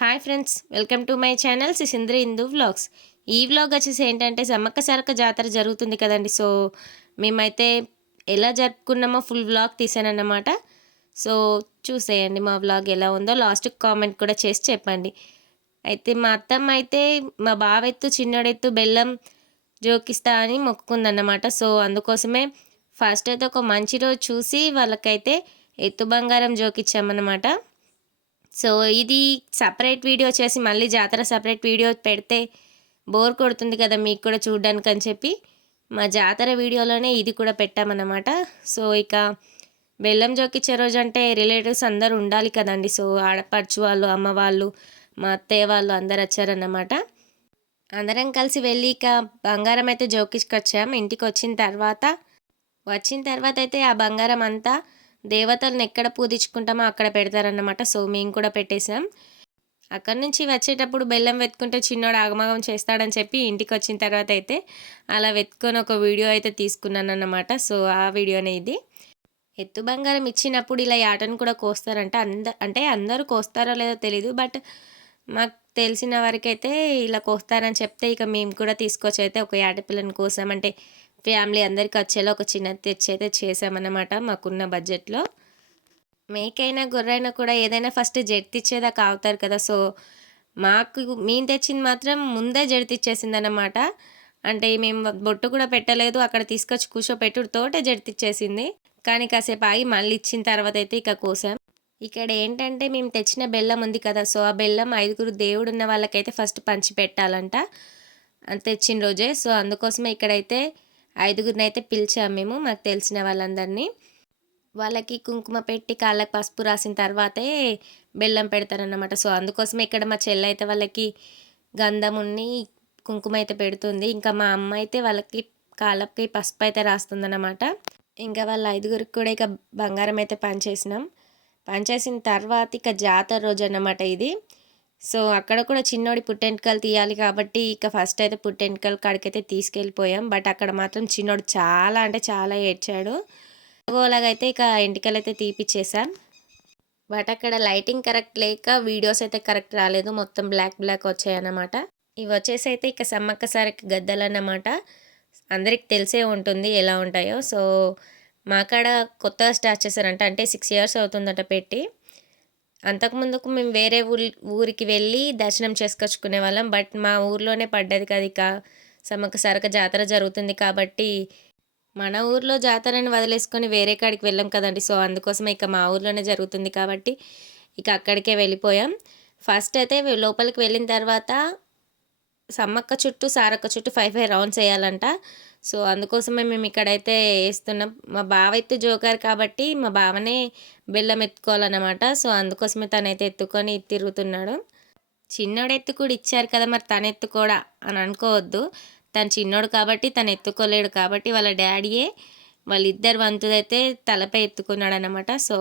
Hi friends, welcome to my channel సిసింద్రి Hindu vlogs. ఈ vlog వచ్చేసి ఏంటంటే సమ్మక్క సారక్క జాతర జరుగుతుంది కదండి. సో మేమైతే ఎలా జరుపుకున్నామో ఫుల్ వ్లాగ్ తీసానన్నమాట. సో చూసేయండి మా వ్లాగ్ ఎలా ఉందో, లాస్ట్కి కామెంట్ కూడా చేసి చెప్పండి. అయితే మా అత్తమ్మ అయితే మా బావెత్తు చిన్నోడెత్తు బెల్లం జోకిస్తా అని మొక్కుకుందన్నమాట. సో అందుకోసమే ఫస్ట్ అయితే ఒక మంచి రోజు చూసి వాళ్ళకైతే ఎత్తు బంగారం జోకిచ్చామన్నమాట. సో ఇది సపరేట్ వీడియో చేసి మళ్ళీ జాతర సపరేట్ వీడియో పెడితే బోర్ కొడుతుంది కదా మీకు కూడా చూడడానికి అని చెప్పి మా జాతర వీడియోలోనే ఇది కూడా పెట్టామన్నమాట. సో ఇక బెల్లం జోకిచ్చే రోజు అంటే రిలేటివ్స్ అందరూ ఉండాలి కదండి. సో ఆడపడుచు వాళ్ళు, అమ్మ వాళ్ళు, మా అత్తయ్య వాళ్ళు అందరు వచ్చారన్నమాట. అందరం కలిసి వెళ్ళి ఇక బంగారం అయితే జోకించుకొచ్చాం. ఇంటికి వచ్చిన తర్వాత అయితే ఆ బంగారం అంతా దేవతలను ఎక్కడ పూజించుకుంటామో అక్కడ పెడతారన్నమాట. సో మేము కూడా పెట్టేశాం. అక్కడి నుంచి వచ్చేటప్పుడు బెల్లం వెతుకుంటే చిన్నోడు ఆగమాగం చేస్తాడని చెప్పి ఇంటికి వచ్చిన తర్వాత అయితే అలా వెతుకొని ఒక వీడియో అయితే తీసుకున్నాను అన్నమాట. సో ఆ వీడియోనే ఇది. ఎత్తు బంగారం ఇచ్చినప్పుడు ఇలా యాటను కూడా కోస్తారంట. అంటే అందరూ కోస్తారో లేదో తెలీదు, బట్ మాకు తెలిసిన వరకైతే ఇలా కోస్తారని చెప్తే ఇక మేము కూడా తీసుకొచ్చి అయితే ఒక యాట పిల్లని కోసం, అంటే ఫ్యామిలీ అందరికి వచ్చేలా ఒక చిన్న తెచ్చి అయితే చేసామన్నమాట మాకున్న బడ్జెట్లో. మేకైనా గొర్రెైనా కూడా ఏదైనా ఫస్ట్ జడితిచ్చేదాకా ఆగుతారు కదా. సో మాకు మేము తెచ్చింది మాత్రం ముందే జడితిచ్చేసిందన్నమాట. అంటే మేము బొట్టు కూడా పెట్టలేదు, అక్కడ తీసుకొచ్చి కూర్చోపెట్టుడుతోటే జడితిచ్చేసింది. కానీ కాసేపు ఆగి మళ్ళీ ఇచ్చిన తర్వాత అయితే ఇక కోసాం. ఇక్కడ ఏంటంటే మేము తెచ్చిన బెల్లం ఉంది కదా. సో ఆ బెల్లం 5గురు దేవుడున్న వాళ్ళకైతే ఫస్ట్ పంచి పెట్టాలంట తెచ్చిన రోజే. సో అందుకోసమే ఇక్కడైతే 5గురిని అయితే పిలిచాము మేము, మాకు తెలిసిన వాళ్ళందరినీ. వాళ్ళకి కుంకుమ పెట్టి కాళ్ళకి పసుపు రాసిన తర్వాతే బెల్లం పెడతారన్నమాట. సో అందుకోసమే ఇక్కడ మా చెల్లి అయితే వాళ్ళకి గంధముని కుంకుమ అయితే పెడుతుంది. ఇంకా మా అమ్మ అయితే వాళ్ళకి కాళ్ళకి పసుపు అయితే రాస్తుందన్నమాట. ఇంకా వాళ్ళ 5గురికి కూడా ఇక బంగారం అయితే పనిచేసిన తర్వాత ఇక జాతర రోజు అన్నమాట ఇది. సో అక్కడ కూడా చిన్నోడి పుట్టెంటుకలు తీయాలి కాబట్టి ఇక ఫస్ట్ అయితే పుట్టెంటుకల కాడికైతే తీసుకెళ్ళిపోయాం. బట్ అక్కడ మాత్రం చిన్నోడు చాలా అంటే చాలా ఏడ్చాడు. అలాగైతే ఇక ఎంటికలు అయితే తీపిచ్చేసాం. బట్ అక్కడ లైటింగ్ కరెక్ట్ లేక వీడియోస్ అయితే కరెక్ట్ రాలేదు, మొత్తం బ్లాక్ వచ్చాయన్నమాట. ఇవి వచ్చేసి అయితే ఇక సమ్మక్క సారక్క గద్దెలు అన్నమాట. అందరికి తెలిసే ఉంటుంది ఎలా ఉంటాయో. సో మా కాడ కొత్తగా స్టార్ట్ చేశారంట, అంటే 6 years అవుతుందట పెట్టి. అంతకుముందుకు మేము వేరే ఊరికి వెళ్ళి దర్శనం చేసుకొచ్చుకునే వాళ్ళం. బట్ మా ఊర్లోనే పడ్డది కదా ఇక సమ్మక్క సారక్క జాతర జరుగుతుంది కాబట్టి మన ఊర్లో జాతరని వదిలేసుకొని వేరే కాడికి వెళ్ళాం కదండి. సో అందుకోసమే ఇక మా ఊర్లోనే జరుగుతుంది కాబట్టి ఇక అక్కడికే వెళ్ళిపోయాం. ఫస్ట్ అయితే లోపలికి వెళ్ళిన తర్వాత సమ్మక్క చుట్టూ సారక్క చుట్టూ 5 రౌండ్స్ వేయాలంట. సో అందుకోసమే మేము ఇక్కడైతే వేస్తున్నాం. మా బావ ఎత్తు జోకారు కాబట్టి మా బావనే బెల్లం ఎత్తుకోవాలన్నమాట. సో అందుకోసమే తనైతే ఎత్తుకొని తిరుగుతున్నాడు. చిన్నోడు ఎత్తు కూడా ఇచ్చారు కదా, మరి తను ఎత్తుకోడా అని అనుకోవద్దు. తను చిన్నోడు కాబట్టి తను ఎత్తుకోలేడు కాబట్టి వాళ్ళ డాడీయే వాళ్ళిద్దరు వంతుదైతే తలపై ఎత్తుకున్నాడు అనమాట. సో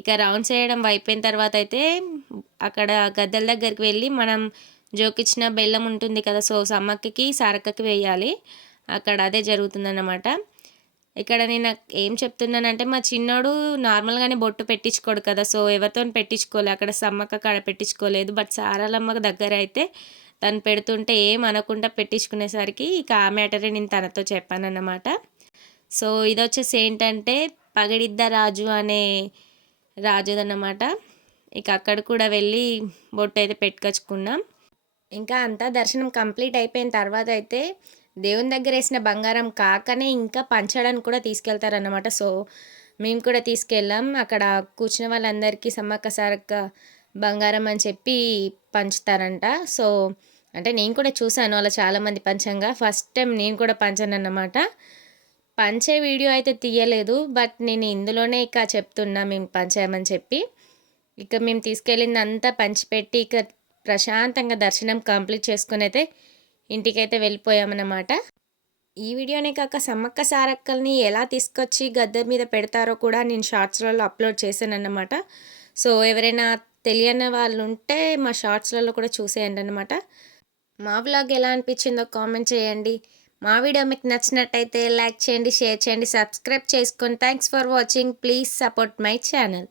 ఇక రౌండ్స్ వేయడం అయిపోయిన తర్వాత అయితే అక్కడ గద్దెల దగ్గరికి వెళ్ళి మనం జోకిచ్చిన బెల్లం ఉంటుంది కదా. సో సమ్మక్కకి సారక్కకి వేయాలి, అక్కడ అదే జరుగుతుందన్నమాట. ఇక్కడ నేను ఏం చెప్తున్నానంటే మా చిన్నోడు నార్మల్గానే బొట్టు పెట్టించుకోడు కదా. సో ఎవరితో పెట్టించుకోలేదు, అక్కడ సమ్మక్క కాడ పెట్టించుకోలేదు. బట్ సారాలమ్మ దగ్గర అయితే తను పెడుతుంటే ఏం అనకుండా పెట్టించుకునేసరికి ఇక ఆ మ్యాటరే నేను తనతో చెప్పానన్నమాట. సో ఇది వచ్చేసి ఏంటంటే పగిడిద్ద రాజు అనే రాజుదన్నమాట. ఇక అక్కడ కూడా వెళ్ళి బొట్టు అయితే పెట్టుకొచ్చుకున్నాం. ఇంకా అంతా దర్శనం కంప్లీట్ అయిపోయిన తర్వాత అయితే దేవుని దగ్గర వేసిన బంగారం కాకనే ఇంకా పంచడానికి కూడా తీసుకెళ్తారన్నమాట. సో మేము కూడా తీసుకెళ్ళాం. అక్కడ కూర్చున్న వాళ్ళందరికీ సమ్మక్క సారక్క బంగారం అని చెప్పి పంచుతారంట. సో అంటే నేను కూడా చూశాను అలా చాలామంది పంచంగా. ఫస్ట్ టైం నేను కూడా పంచాను అన్నమాట. పంచే వీడియో అయితే తీయలేదు, బట్ నేను ఇందులోనే ఇక చెప్తున్నా మేము పంచామని చెప్పి. ఇక మేము తీసుకెళ్ళిందంతా పంచిపెట్టి ఇక ప్రశాంతంగా దర్శనం కంప్లీట్ చేసుకుని అయితే ఇంటికైతే వెళ్ళిపోయామన్నమాట. ఈ వీడియోనే కాక సమ్మక్క సారక్కల్ని ఎలా తీసుకొచ్చి గద్దె మీద పెడతారో కూడా నేను షార్ట్స్లలో అప్లోడ్ చేశానన్నమాట. సో ఎవరైనా తెలియని వాళ్ళు ఉంటే మా షార్ట్స్లలో కూడా చూసేయండి అన్నమాట. మా వ్లాగ్ ఎలా అనిపించిందో కామెంట్ చేయండి. మా వీడియో మీకు నచ్చినట్టయితే లైక్ చేయండి, షేర్ చేయండి, సబ్స్క్రైబ్ చేసుకోండి. Thanks for watching. Please support my channel.